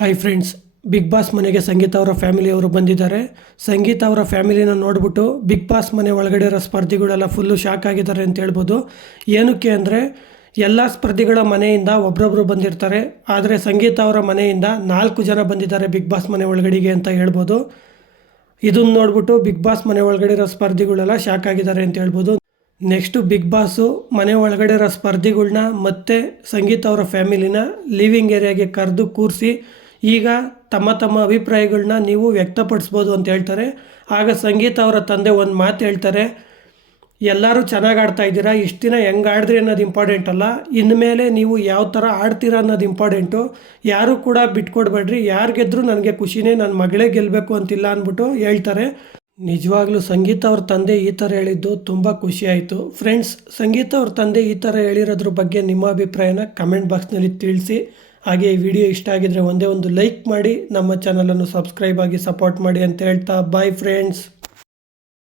Hi friends big boss ಮನೆಗೆ ಸಂಗೀತ ಅವರ ಫ್ಯಾಮಿಲಿಯವರು ಬಂದಿದ್ದಾರೆ. ಸಂಗೀತ ಅವರ ಫ್ಯಾಮಿಲಿನ ನೋಡಿಬಿಟ್ಟು ಬಿಗ್ ಬಾಸ್ ಮನೆ ಒಳಗಡೆ ಇರೋ ಸ್ಪರ್ಧಿಗಳೆಲ್ಲ ಫುಲ್ಲು ಶಾಕ್ ಆಗಿದ್ದಾರೆ ಅಂತ ಹೇಳ್ಬೋದು. ಏನಕ್ಕೆ ಅಂದರೆ, ಎಲ್ಲ ಸ್ಪರ್ಧಿಗಳ ಮನೆಯಿಂದ ಒಬ್ರೊಬ್ರು ಬಂದಿರ್ತಾರೆ. ಆದರೆ ಸಂಗೀತ ಅವರ ಮನೆಯಿಂದ ನಾಲ್ಕು ಜನ ಬಂದಿದ್ದಾರೆ ಬಿಗ್ ಬಾಸ್ ಮನೆ ಒಳಗಡೆಗೆ ಅಂತ ಹೇಳ್ಬೋದು. ಇದನ್ನು ನೋಡ್ಬಿಟ್ಟು ಬಿಗ್ ಬಾಸ್ ಮನೆ ಒಳಗಡೆ ಇರೋ ಸ್ಪರ್ಧಿಗಳೆಲ್ಲ ಶಾಕ್ ಆಗಿದ್ದಾರೆ ಅಂತ ಹೇಳ್ಬೋದು. ನೆಕ್ಸ್ಟು ಬಿಗ್ ಬಾಸು ಮನೆ ಒಳಗಡೆ ಇರೋ ಸ್ಪರ್ಧಿಗಳನ್ನ ಮತ್ತೆ ಸಂಗೀತ ಅವರ ಫ್ಯಾಮಿಲಿನ ಲಿವಿಂಗ್ ಏರಿಯಾಗೆ ಕರೆದು ಕೂರಿಸಿ ಈಗ ತಮ್ಮ ತಮ್ಮ ಅಭಿಪ್ರಾಯಗಳನ್ನ ನೀವು ವ್ಯಕ್ತಪಡಿಸ್ಬೋದು ಅಂತ ಹೇಳ್ತಾರೆ. ಆಗ ಸಂಗೀತ ಅವರ ತಂದೆ ಒಂದು ಮಾತು ಹೇಳ್ತಾರೆ, ಎಲ್ಲರೂ ಚೆನ್ನಾಗಿ ಆಡ್ತಾ ಇದ್ದೀರಾ? ಇಷ್ಟು ದಿನ ಹೆಂಗೆ ಆಡಿದ್ರಿ ಅನ್ನೋದು ಇಂಪಾರ್ಟೆಂಟ್ ಅಲ್ಲ. ಇನ್ಮೇಲೆ ನೀವು ಯಾವ ಥರ ಆಡ್ತೀರಾ ಅನ್ನೋದು ಇಂಪಾರ್ಟೆಂಟು ಯಾರೂ ಕೂಡ ಬಿಟ್ಕೊಡ್ಬೇಡ್ರಿ. ಯಾರು ಗೆದ್ದರೂ ನನಗೆ ಖುಷಿನೇ ನನ್ನ ಮಗಳೇ ಗೆಲ್ಲಬೇಕು ಅಂತಿಲ್ಲ ಅಂದ್ಬಿಟ್ಟು ಹೇಳ್ತಾರೆ. ನಿಜವಾಗ್ಲೂ ಸಂಗೀತ ಅವ್ರ ತಂದೆ ಈ ಥರ ಹೇಳಿದ್ದು ತುಂಬ ಖುಷಿಯಾಯಿತು ಫ್ರೆಂಡ್ಸ್ ಸಂಗೀತ ಅವ್ರ ತಂದೆ ಈ ಥರ ಹೇಳಿರೋದ್ರ ಬಗ್ಗೆ ನಿಮ್ಮ ಅಭಿಪ್ರಾಯನ ಕಮೆಂಟ್ ಬಾಕ್ಸ್ನಲ್ಲಿ ತಿಳಿಸಿ. ಹಾಗೆ ಈ ವಿಡಿಯೋ ಇಷ್ಟ ಆಗಿದ್ರೆ ಒಂದೇ ಒಂದು ಲೈಕ್ ಮಾಡಿ ನಮ್ಮ ಚಾನಲನ್ನು ಸಬ್ಸ್ಕ್ರೈಬ್ ಆಗಿ ಸಪೋರ್ಟ್ ಮಾಡಿ ಅಂತ ಹೇಳ್ತಾ ಬಾಯ್ ಫ್ರೆಂಡ್ಸ್